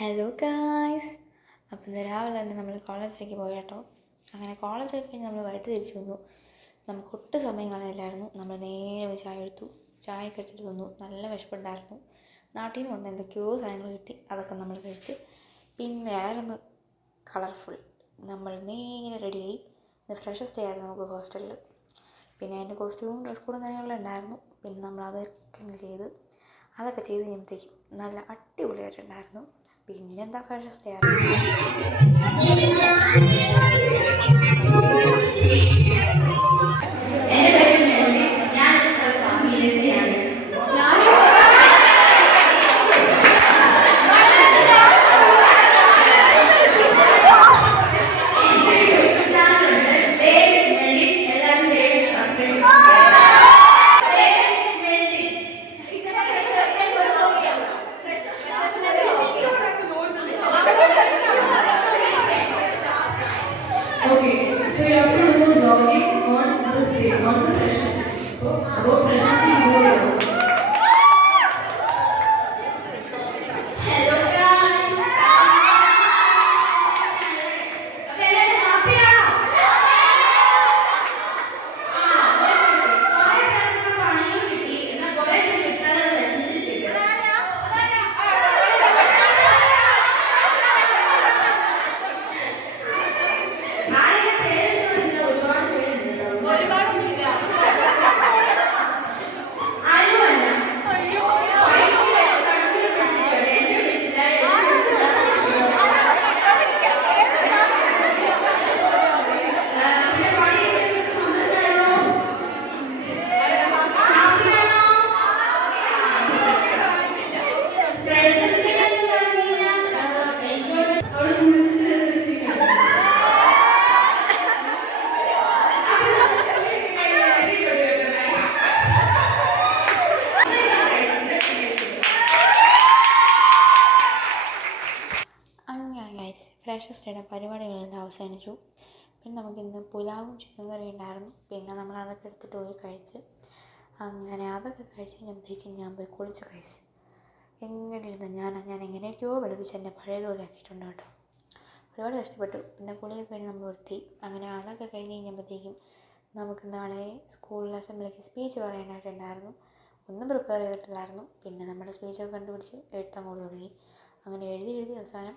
Hello guys. അപ്പോൾ ഇന്ന് രാവിലെ തന്നെ നമ്മൾ കോളേജിലേക്ക് പോയി കേട്ടോ. അങ്ങനെ കോളേജൊക്കെ കഴിഞ്ഞ് നമ്മൾ വൈകിട്ട് തിരിച്ചു വന്നു. നമുക്ക് ഒട്ടും സമയം കളഞ്ഞില്ലായിരുന്നു. നമ്മൾ നേരെ ചായ എടുത്തു. ചായയൊക്കെ എടുത്തിട്ട് വന്നു. നല്ല വിശപ്പുണ്ടായിരുന്നു. നാട്ടിൽ നിന്ന് കൊണ്ട് എന്തൊക്കെയോ സാധനങ്ങൾ കിട്ടി. അതൊക്കെ നമ്മൾ കഴിച്ച് പിന്നെ ആയിരുന്നു കളർഫുൾ. നമ്മൾ നേരെ റെഡിയായി. ഇന്ന് ഫ്രഷസ് ഡേ ആയിരുന്നു നമുക്ക് ഹോസ്റ്റലിൽ. പിന്നെ അതിൻ്റെ കോസ്റ്റ്യൂമും ഡ്രസ് കോഡും കാര്യങ്ങളെല്ലാം ഉണ്ടായിരുന്നു. പിന്നെ നമ്മൾ അതൊക്കെ ചെയ്ത് കഴിയുമ്പോഴത്തേക്കും നല്ല അടിപൊളിയായിട്ടുണ്ടായിരുന്നു. പിന്നെന്താ ഫ്രഷസ് day Okay, so you have to do vlogging on this day, on the freshers. About freshers, you go here. Hello guys. Very happy ആണോ? കുറേ പേർക്ക് പണിയും കിട്ടി. എന്നാൽ കുറേ പേര് കിട്ടാതെ വിഷമിച്ചിട്ടുണ്ട്. ആരുടെ പേരെന്ന് ഒരുപാട് പേരുണ്ട്. ഒരുപാടൊന്നുമില്ല. ആരുമല്ല. അങ്ങനെ ഗൈസ്, ഫ്രഷസ് ഡേയുടെ പരിപാടികളെല്ലാം അവസാനിച്ചു. പിന്നെ നമുക്കിന്ന് പുലാവും ചിക്കൻ കറി ഉണ്ടായിരുന്നു. പിന്നെ നമ്മൾ അതൊക്കെ എടുത്തിട്ട് പോയി കഴിച്ച് അങ്ങനെ അതൊക്കെ കഴിച്ച് കഴിഞ്ഞപ്പോഴത്തേക്കും ഞാൻ പോയി കുളിച്ചു ഗൈസ്. എങ്ങനെ ഇരുന്ന് ഞാൻ എങ്ങനെയൊക്കെയോ വെളുപ്പിച്ച് എന്നെ പഴയതുപോലെ ആക്കിയിട്ടുണ്ട് കേട്ടോ. ഒരുപാട് കഷ്ടപ്പെട്ടു. പിന്നെ കുളിയൊക്കെ കഴിഞ്ഞ് നമ്മൾ നിർത്തി. അങ്ങനെ അതൊക്കെ കഴിഞ്ഞ് കഴിഞ്ഞപ്പോഴത്തേക്കും നമുക്ക് നാളെ സ്കൂളിൽ അസംബ്ലിക്ക് സ്പീച്ച് പറയാനായിട്ടുണ്ടായിരുന്നു. ഒന്നും പ്രിപ്പയർ ചെയ്തിട്ടില്ലായിരുന്നു. പിന്നെ നമ്മുടെ സ്പീച്ചൊക്കെ കണ്ടുപിടിച്ച് എഴുത്തങ്ങോട്ട് തുടങ്ങി. അങ്ങനെ എഴുതി അവസാനം